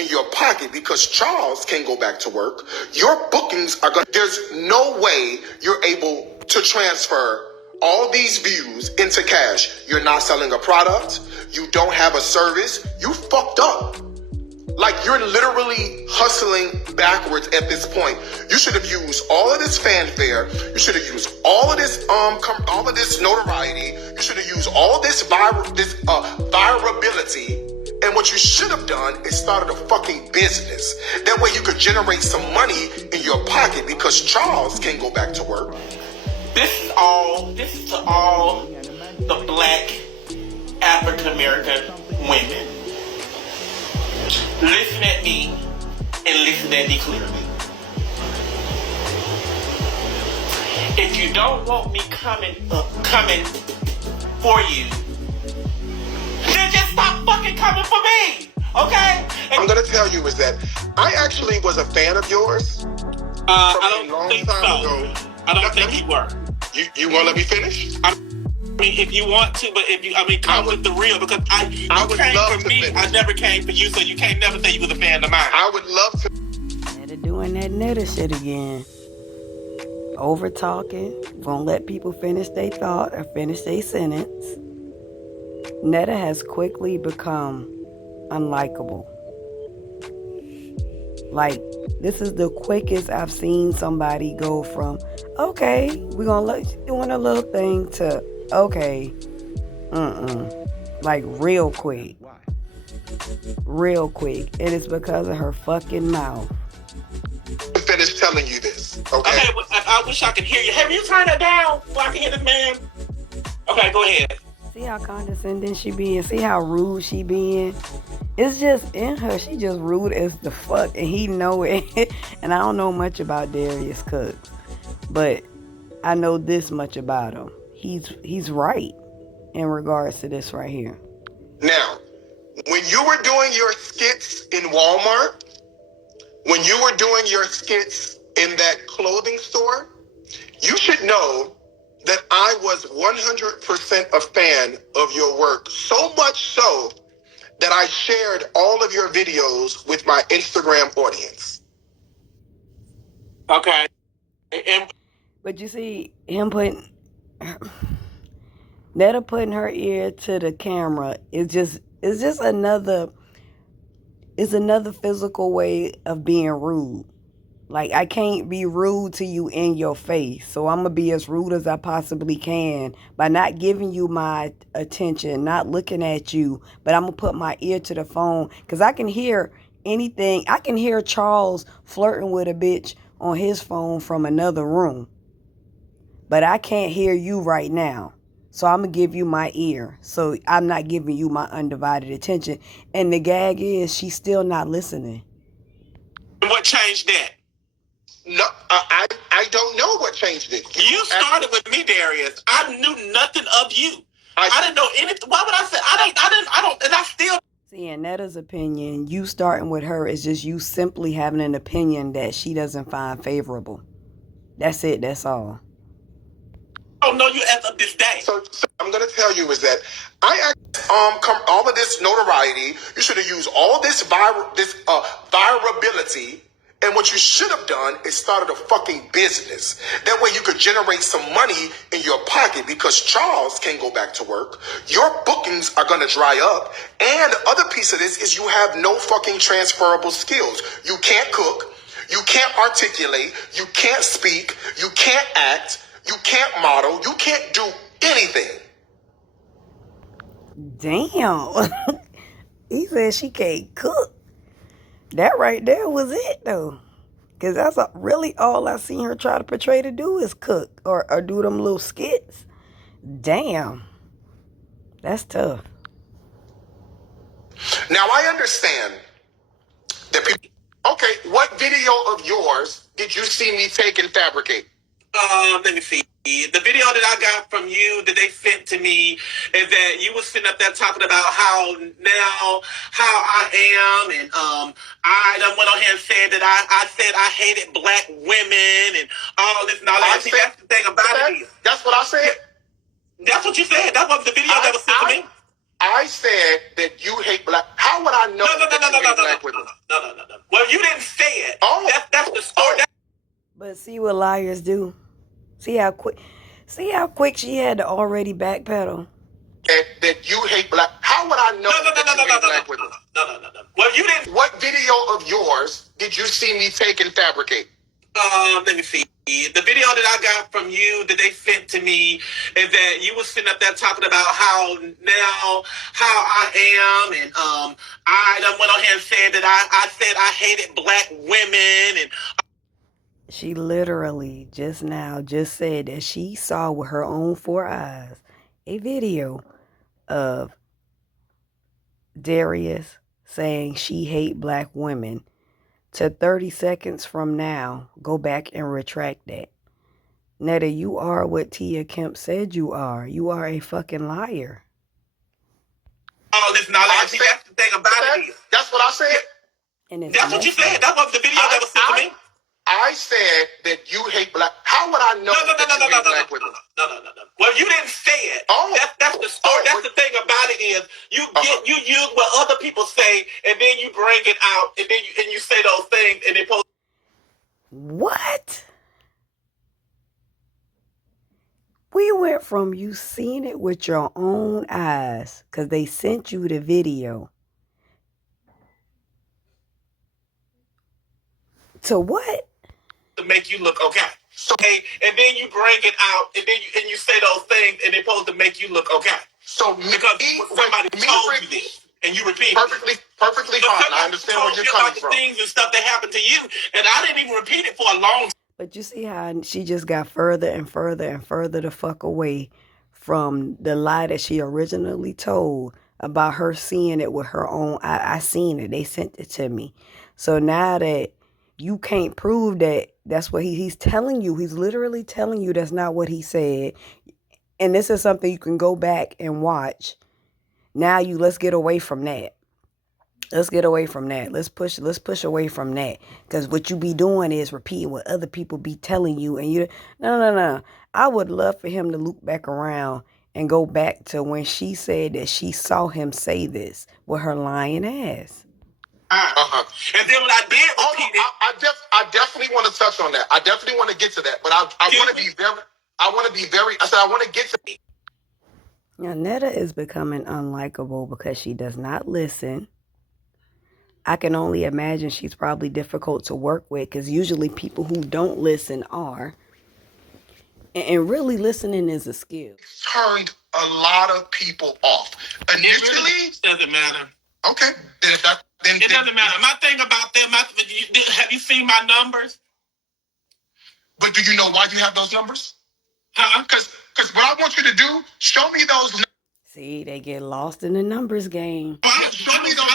in your pocket because Charles can't go back to work. Your bookings are going to, there's no way you're able to transfer all these views into cash. You're not selling a product. You don't have a service. You fucked up. Like, you're literally hustling backwards at this point. You should have used all of this fanfare. You should have used all of this notoriety. You should have used all this virability. And what you should have done is started a fucking business. That way you could generate some money in your pocket because Charles can't go back to work. This is to all the black African American women. Listen at me and listen at me clearly. If you don't want me coming for you, then just stop fucking coming for me, okay? I'm gonna tell you is that I actually was a fan of yours. I don't think so. I don't think you were. You won't let me finish? I mean, if you want to, but come with the real, because I would came love for me. Finish. I never came for you, so you can't never say you was a fan of mine. I would love to. Netta doing that Netta shit again. Over talking, won't let people finish their thought or finish their sentence. Netta has quickly become unlikable. Like, this is the quickest I've seen somebody go from, okay, we're gonna let you doing a little thing, to, okay, like real quick. Real quick. And it's because of her fucking mouth. I'm finished telling you this, okay? Okay, well, I wish I could hear you. Have you turned it down so I can hear this man? Okay, go ahead. See how condescending she being? See how rude she being? It's just in her. She just rude as the fuck, and he know it. And I don't know much about Darius Cook, but I know this much about him. He's right in regards to this right here. Now, when you were doing your skits in Walmart, when you were doing your skits in that clothing store, you should know that I was 100% a fan of your work. So much so that I shared all of your videos with my Instagram audience. Okay. But you see, him putting... Netta putting her ear to the camera is just another... It's another physical way of being rude. Like, I can't be rude to you in your face. So I'm going to be as rude as I possibly can by not giving you my attention, not looking at you. But I'm going to put my ear to the phone because I can hear anything. I can hear Charles flirting with a bitch on his phone from another room. But I can't hear you right now. So I'm going to give you my ear. So I'm not giving you my undivided attention. And the gag is she's still not listening. What changed that? No, I don't know what changed it. You started with me, Darius. I knew nothing of you. I didn't know anything. Why would I say? I don't, and I still. See, in Netta's opinion, you starting with her is just you simply having an opinion that she doesn't find favorable. That's it. That's all. Oh no, you as of this day. So I'm gonna tell you is that all of this notoriety. You should have used all this virability. And what you should have done is started a fucking business. That way you could generate some money in your pocket because Charles can't go back to work. Your bookings are going to dry up. And the other piece of this is you have no fucking transferable skills. You can't cook. You can't articulate. You can't speak. You can't act. You can't model. You can't do anything. Damn. He said she can't cook. That right there was it, though. Because that's really all I seen her try to portray to do is cook or do them little skits. Damn. That's tough. Now, I understand that people... Okay, what video of yours did you see me take and fabricate? Let me see. The video that I got from you that they sent to me is that you was sitting up there talking about how I am, and I done went on here and said that I said I hated black women and all this and all that. See, that's the thing about it. That's what I said. That's what you said. That was the video that was sent to me. I said that you hate black. How would I know? No. what liars do? See how quick she had to already backpedal. That you hate black. How would I know that you hate black women? No. Well, you didn't. What video of yours did you see me take and fabricate? Let me see. The video that I got from you that they sent to me is that you was sitting up there talking about how I am, and I done went on here and said that I said I hated black women, and She literally just said that she saw with her own 4 eyes a video of Darius saying she hate black women. To 30 seconds from now, go back and retract that. Netta, you are what Tia Kemp said you are. You are a fucking liar. all this knowledge. That's the thing about it. That's what I said. And it's That's what you said. That was the video that was sent to me. I said that you hate black. How would I know that you hate black women? No. Well, you didn't say it. Oh, that's the story. That's the thing about it is you use what other people say, and then you bring it out, and then you say those things, and they post. What? We went from you seeing it with your own eyes, because they sent you the video, to what? To make you look okay. So, and then you bring it out, and then you say those things, and they're supposed to make you look okay. So because somebody told you this, and you repeat perfectly fine. I understand where you're coming from. Things and stuff that happened to you, and I didn't even repeat it for a long time. But you see how she just got further and further and further the fuck away from the lie that she originally told about her seeing it with her own eye. I seen it. They sent it to me. So now that you can't prove that that's what he's telling you, he's literally telling you that's not what he said. And this is something you can go back and watch. Now let's get away from that. Let's get away from that. Let's push away from that. Because what you be doing is repeating what other people be telling you. And no. I would love for him to loop back around and go back to when she said that she saw him say this with her lying ass. And then when I did repeat it, I definitely want to touch on that. I definitely want to get to that. But I want to be very, I said I want to get to it. Now, Netta is becoming unlikable because she does not listen. I can only imagine she's probably difficult to work with because usually people who don't listen are. And really listening is a skill. It's turned a lot of people off. Initially, it really doesn't matter. Okay. It doesn't matter. My thing about them, have you seen my numbers? But do you know why you have those numbers? Because what I want you to do, show me those numbers. See, they get lost in the numbers game. I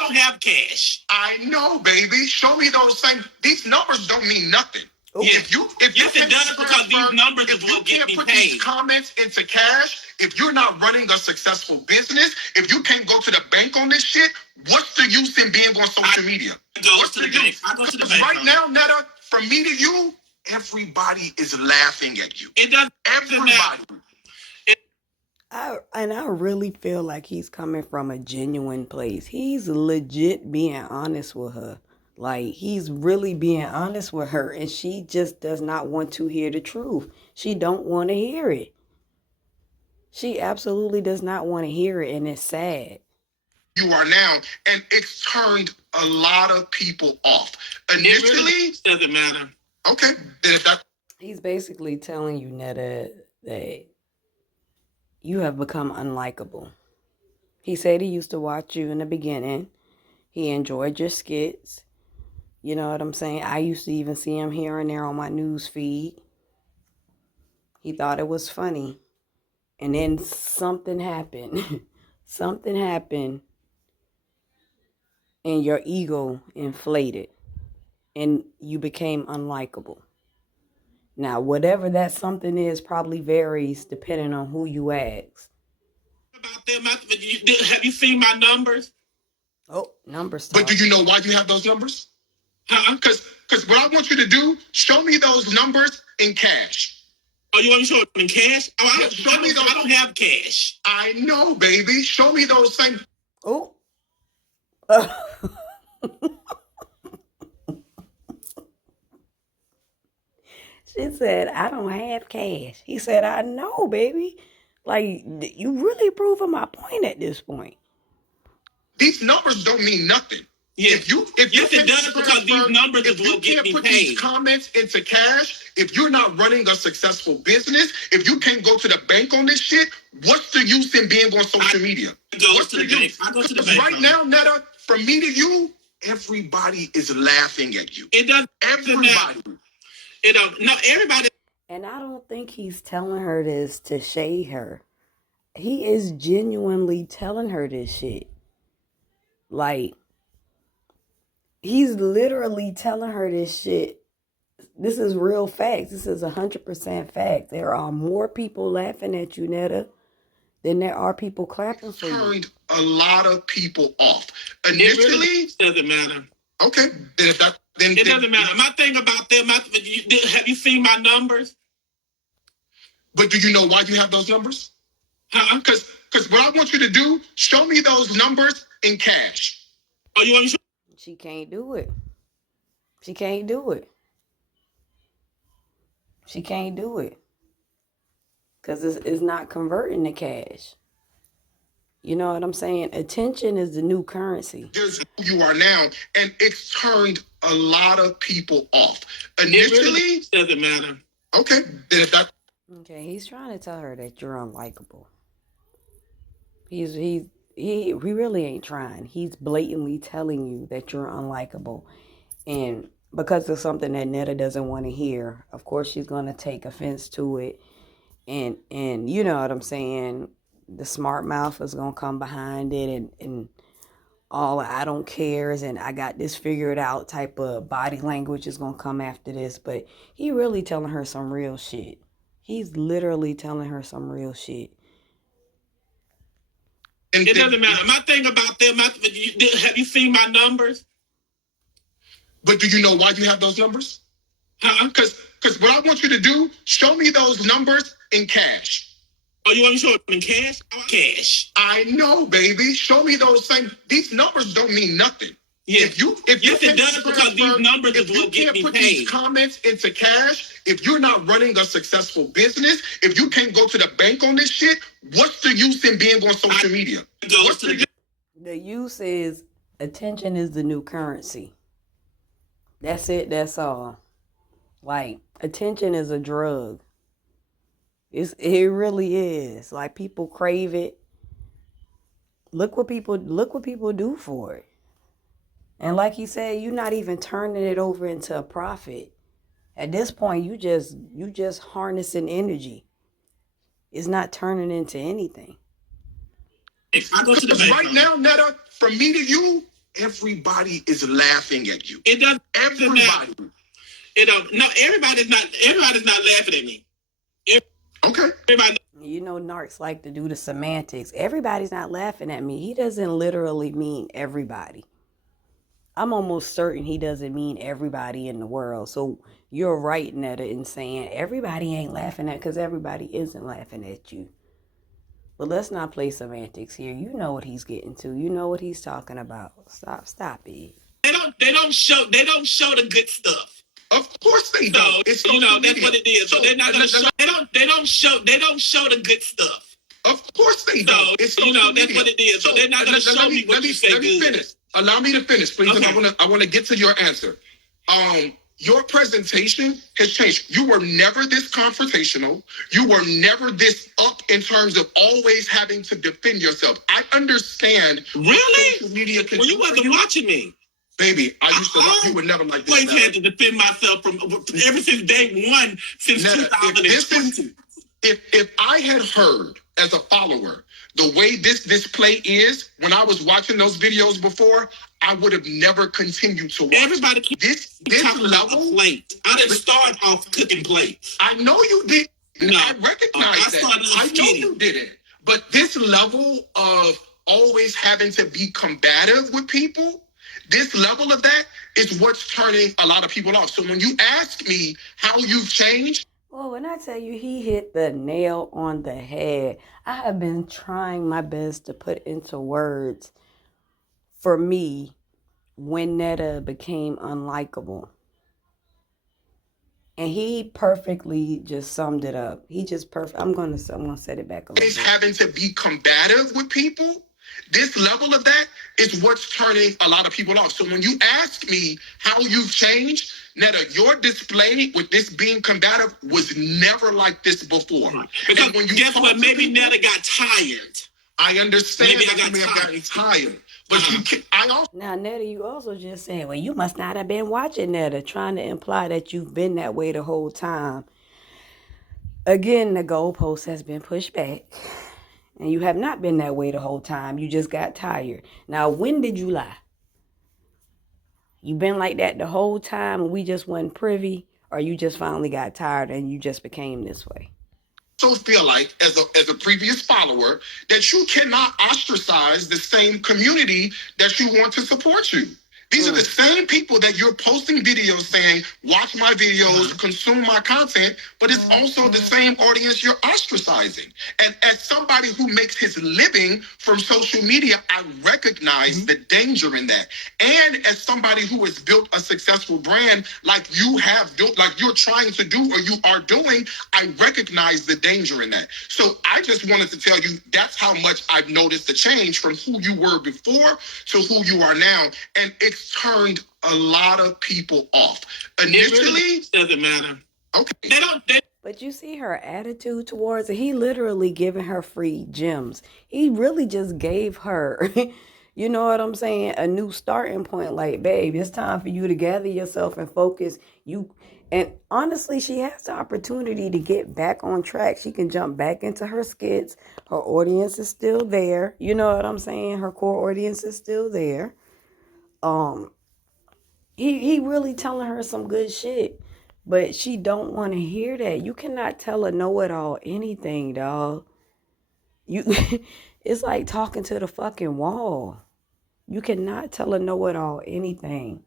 don't have cash. I know, baby. Show me those same. These numbers don't mean nothing. Yes, it does because these numbers is what get me paid. If you can't put these comments into cash, if you're not running a successful business, if you can't go to the bank on this shit, what's the use in being on social media? What's the use? I go to the bank. Right now, Netta, from me to you, everybody is laughing at you. It doesn't. Everybody. I really feel like he's coming from a genuine place. He's legit being honest with her. Like, he's really being honest with her, and she just does not want to hear the truth. She don't want to hear it. She absolutely does not want to hear it, and it's sad. You are now, and it's turned a lot of people off. Initially, it really doesn't matter. Okay. He's basically telling you, Netta, that you have become unlikable. He said he used to watch you in the beginning. He enjoyed your skits. You know what I'm saying? I used to even see him here and there on my news feed. He thought it was funny. And then something happened. Something happened. And your ego inflated. And you became unlikable. Now, whatever that something is probably varies depending on who you ask. About them, have you seen my numbers? Oh, numbers talk. But do you know why you have those numbers? Because what I want you to do, show me those numbers in cash. Oh, you want me to show it in cash? Oh, I don't have cash. I know, baby. Show me those same. Oh. She said, I don't have cash. He said, I know, baby. Like, you really proving my point at this point. These numbers don't mean nothing. Yes, it does, because these numbers is what get me paid. If you can't put these comments into cash, if you're not running a successful business, if you can't go to the bank on this shit, what's the use in being on social media? What's the use? I go to the bank. Right now, Netta, from me to you, everybody is laughing at you. It doesn't. Everybody. It don't. No, everybody. And I don't think he's telling her this to shade her. He is genuinely telling her this shit. Like, he's literally telling her this shit. This is real facts. This is 100% fact. There are more people laughing at you, Netta, than there are people clapping for you. Turned a lot of people off. Initially, it really doesn't matter. Okay, then it doesn't matter. My thing about them, have you seen my numbers? But do you know why you have those numbers? Huh? Because what I want you to do, show me those numbers in cash. Oh, you want me to show? She can't do it. She can't do it. She can't do it. Because it's not converting to cash. You know what I'm saying? Attention is the new currency. There's who you are now, and it's turned a lot of people off. Initially, it really doesn't matter. Okay, then if that. Okay, he's trying to tell her that you're unlikable. He really ain't trying. He's blatantly telling you that you're unlikable, and because of something that Netta doesn't want to hear, of course she's gonna take offense to it, and you know what I'm saying. The smart mouth is gonna come behind it, and all I don't cares and I got this figured out type of body language is gonna come after this. But he really telling her some real shit. He's literally telling her some real shit. It doesn't matter. My thing about them, have you seen my numbers? But do you know why you have those numbers? Huh? Because what I want you to do, show me those numbers in cash. Oh, you want me to show them in cash? Cash. I know, baby. Show me those same. These numbers don't mean nothing. Yes, it does, because these numbers is what get me paid. If you can't put these comments into cash, if you're not running a successful business, if you can't go to the bank on this shit, what's the use in being on social media? The use is attention is the new currency. That's it. That's all. Like, attention is a drug. It really is. Like, people crave it. Look what people do for it. And like he said, you're not even turning it over into a profit. At this point, you just harnessing energy. It's not turning into anything. If I go to the bank right now, Netta, from me to you, everybody is laughing at you. It doesn't. Everybody. It don't. No, everybody's not laughing at me. Okay. Everybody. You know, narcs like to do the semantics. Everybody's not laughing at me. He doesn't literally mean everybody. I'm almost certain he doesn't mean everybody in the world. So you're right, Netta, in saying everybody ain't laughing at, because everybody isn't laughing at you. But let's not play semantics here. You know what he's getting to. You know what he's talking about. Stop it. They don't show the good stuff. Of course they don't. It's that's what it is. So they're not gonna show. They don't show the good stuff. Of course they don't. It's that's what it is. So they're not gonna show me what you say good. Let me finish. Allow me to finish, please. Okay. I want to get to your answer. Your presentation has changed. You were never this confrontational. You were never this up in terms of always having to defend yourself. I understand. Really? Social media can you wasn't watching me. Baby, I used to. You were never like this. I always had to defend myself from ever since day one, since 2020. If I had heard as a follower the way this display is when I was watching those videos before, I would have never continued to watch. Everybody this level. Plate. I didn't start off cooking plates. I know you did. No, I recognize that. I know you didn't. But this level of always having to be combative with people, this level of that is what's turning a lot of people off. So when you ask me how you've changed. Well, when I tell you he hit the nail on the head, I have been trying my best to put into words for me when Netta became unlikable. And he perfectly just summed it up. He just perfect. I'm gonna set it back a little bit. Having to be combative with people, this level of that is what's turning a lot of people off. So when you ask me how you've changed, Netta, your display with this being combative was never like this before. Because when you guess what? Maybe Netta got tired. I understand that you may have gotten tired. But now, Netta, you also just said, well, you must not have been watching Netta, trying to imply that you've been that way the whole time. Again, the goalpost has been pushed back. And you have not been that way the whole time. You just got tired. Now, when did you lie? You been like that the whole time and we just wasn't privy? Or you just finally got tired and you just became this way? So feel like, as a previous follower, that you cannot ostracize the same community that you want to support you. These are the same people that you're posting videos saying, watch my videos, consume my content, but it's also the same audience you're ostracizing. And as somebody who makes his living from social media, I recognize the danger in that. And as somebody who has built a successful brand like you have built, like you're trying to do or you are doing, I recognize the danger in that. So I just wanted to tell you that's how much I've noticed the change from who you were before to who you are now. And it's turned a lot of people off. Initially, it really doesn't matter. Okay. But you see her attitude towards it. He literally giving her free gems. He really just gave her, you know what I'm saying, a new starting point. Like, babe, it's time for you to gather yourself and focus. And honestly, she has the opportunity to get back on track. She can jump back into her skits. Her audience is still there. You know what I'm saying? Her core audience is still there. He really telling her some good shit, but she don't want to hear that. You cannot tell a know-it-all anything, dog. It's like talking to the fucking wall. You cannot tell a know-it-all anything.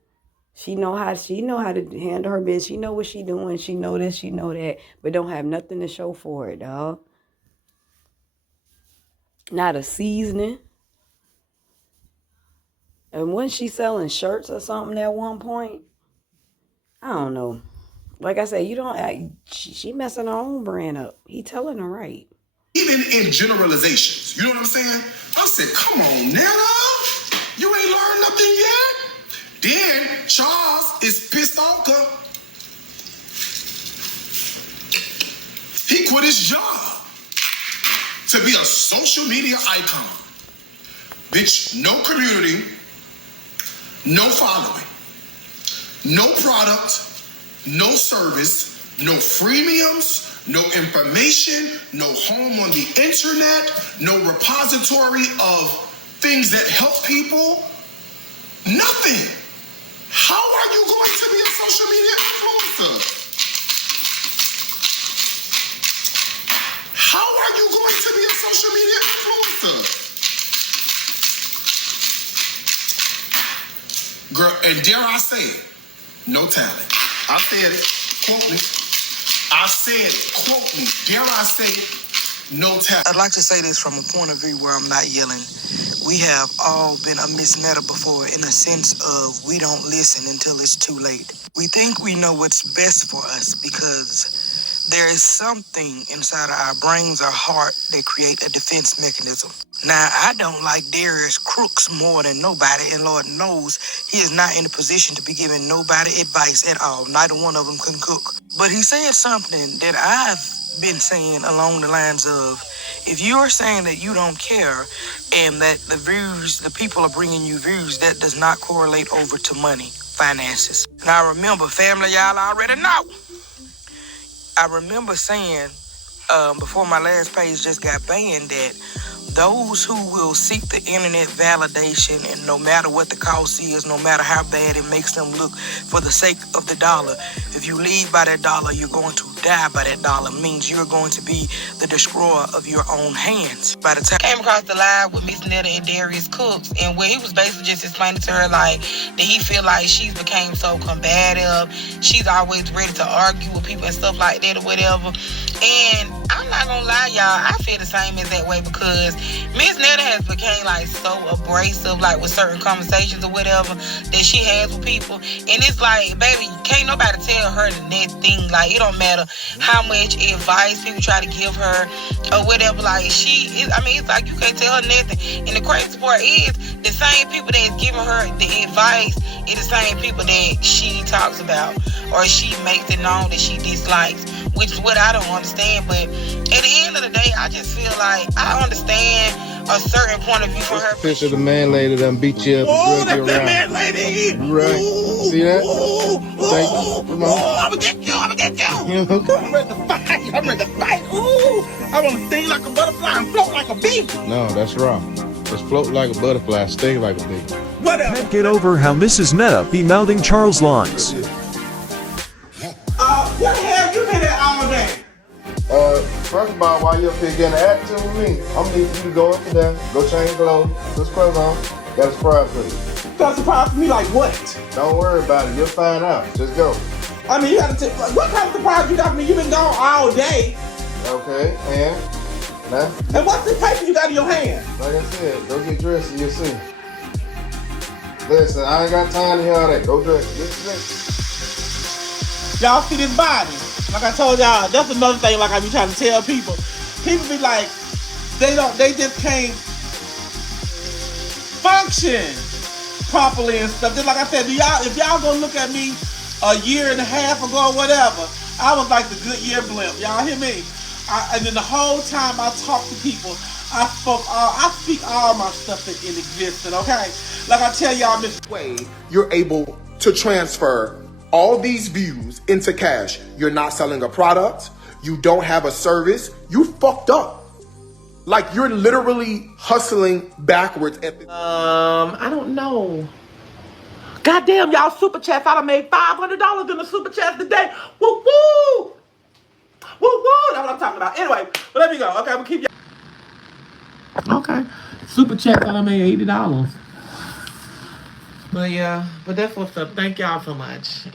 She know how to handle her business. She know what she doing. She know this, she know that, but don't have nothing to show for it, dog. Not a seasoning. And when she selling shirts or something at one point, I don't know. Like I said, she messing her own brand up. He telling her right. Even in generalizations, you know what I'm saying? I said, come on, Netta, you ain't learned nothing yet. Then Charles is pissed off because he quit his job to be a social media icon. Bitch, no community, no following, no product, no service, no freemiums, no information, no home on the internet, no repository of things that help people, nothing. How are you going to be a social media influencer? How are you going to be a social media influencer? Girl, and dare I say it, no talent. I said it, quote me. I said it, quote me. Dare I say it, no talent. I'd like to say this from a point of view where I'm not yelling. We have all been a Miss Netta before in the sense of we don't listen until it's too late. We think we know what's best for us because there is something inside of our brains or heart that create a defense mechanism. Now, I don't like Darius Crooks more than nobody, and Lord knows he is not in a position to be giving nobody advice at all. Neither one of them can cook. But he said something that I've been saying along the lines of, if you're saying that you don't care and that the people are bringing you views, that does not correlate over to money, finances. Now, remember, family, y'all already know. I remember saying before my last page just got banned that those who will seek the internet validation, and no matter what the cost is, no matter how bad it makes them look for the sake of the dollar, if you lead by that dollar, you're going to die by that dollar. Means you're going to be the destroyer of your own hands. By the time I came across the live with Miss Netta and Darius Cooks, and where he was basically just explaining to her like that he feel like she's became so combative, she's always ready to argue with people and stuff like that or whatever. And I'm not gonna lie, y'all. I feel the same as that way because Miss Netta has became like so abrasive, like with certain conversations or whatever that she has with people, and it's like, baby, can't nobody tell her the next thing. Like, it don't matter how much advice people try to give her or whatever. Like, it's like you can't tell her nothing. And the crazy part is, the same people that's giving her the advice is the same people that she talks about or she makes it known that she dislikes, which is what I don't understand. But at the end of the day, I just feel like I understand a certain point of view from her. Picture of the man lady that done beat you up and drug you around. Man lady. Right. See that? Thank you. Come on. I'm gonna get you. I'm ready to fight. Ooh, I want to sting like a butterfly and float like a bee. No, that's wrong. Just float like a butterfly, sting like a bee. Whatever. Can't get over how Mrs. Netta be mouthing Charles lines. What the hell you been at all day? First of all, while you're up here getting an attitude with me, I'm gonna need you to go up and down, go change clothes, put some clothes on, got a surprise for you. Got a surprise for me like what? Don't worry about it, you'll find out. Just go. I mean, you got to what kind of surprise you got for me? You been gone all day. Okay, and now? And what's this paper you got in your hand? Like I said, go get dressed and you'll see. Listen, I ain't got time to hear all that. Go dress. Get dressed. Y'all see this body? Like I told y'all, that's another thing. Like I be trying to tell people. People be like, they just can't function properly and stuff. Just like I said, if y'all gonna look at me a year and a half ago or whatever, I was like the Goodyear blimp. Y'all hear me? And then the whole time I talk to people, I speak all my stuff in existence. Okay, like I tell y'all, this way you're able to transfer all these views into cash. You're not selling a product. You don't have a service. You fucked up. Like, you're literally hustling backwards. I don't know. Goddamn, y'all super chats. I done made $500 in the super chats today. Woo woo! Woo woo! That's what I'm talking about. Anyway, but let me go. Okay, we'll keep y'all. Okay. Super chats, I done made $80. But yeah, but that's what's up. Thank y'all so much.